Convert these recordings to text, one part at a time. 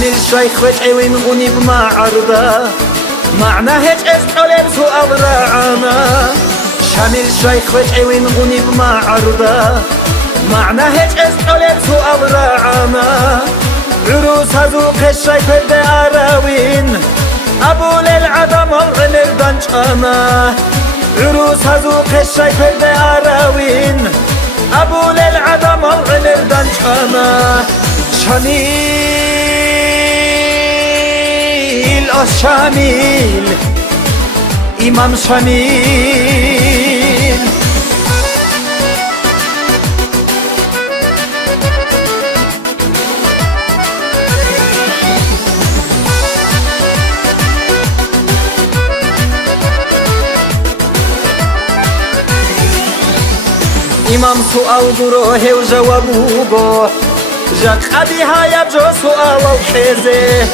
شامل شيخ وجعوين غني بمعرضة معنى هج اسقلب سؤال راعنا شامل شيخ وجعوين غني بمعرضة معنى هج اسقلب سؤال راعنا عروس هزوق الشيخ الداراوين أبو للعدم الغنر دنجانا عروس هزوق الشيخ الداراوين أبو للعدم الغنر دنجانا شميل شميل إمام شميل إمام سؤال گروه و جوابو جاك أبيها يبجو سؤال الحزه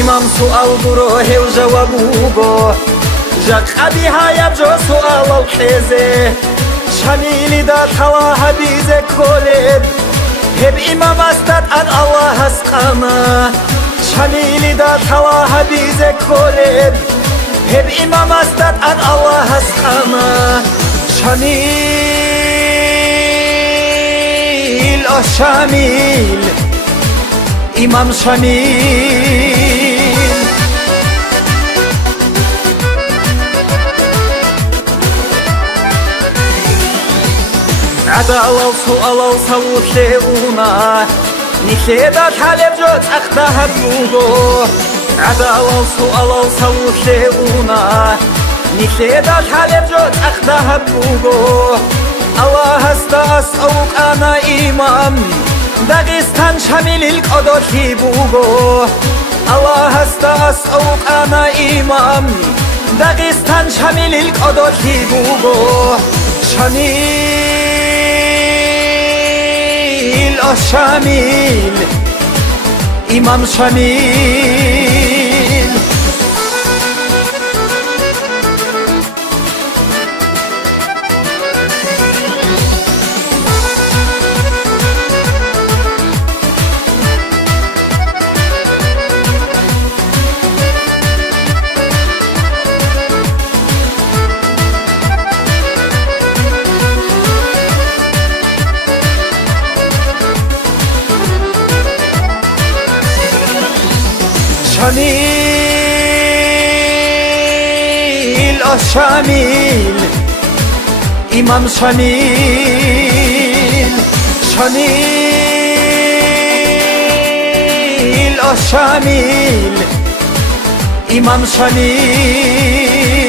إمام سؤال گروه و جوابو جاك أبيها يبجو سؤال الحزه شميلي دا تلاها بيزه كولب هب إمام استد أن الله اسقانا شميلي دا تلاها بيزه كولب هب إمام استد أن الله اسقانا شميل شميل إمام شميل عدا الله سؤال صوت لأونا نخيدا حالب جوت أخدها بوغو عدا الله سؤال صوت لأونا نخيدا حالب جوت أخدها بوغو الله استاس أوك أنا إمام داغستان شامل القدر بوغو الله استاس أوك أنا إمام داغستان شامل القدر بوغو شميل شميل إمام شميل شميل شميل إمام شميل شميل شميل إمام شميل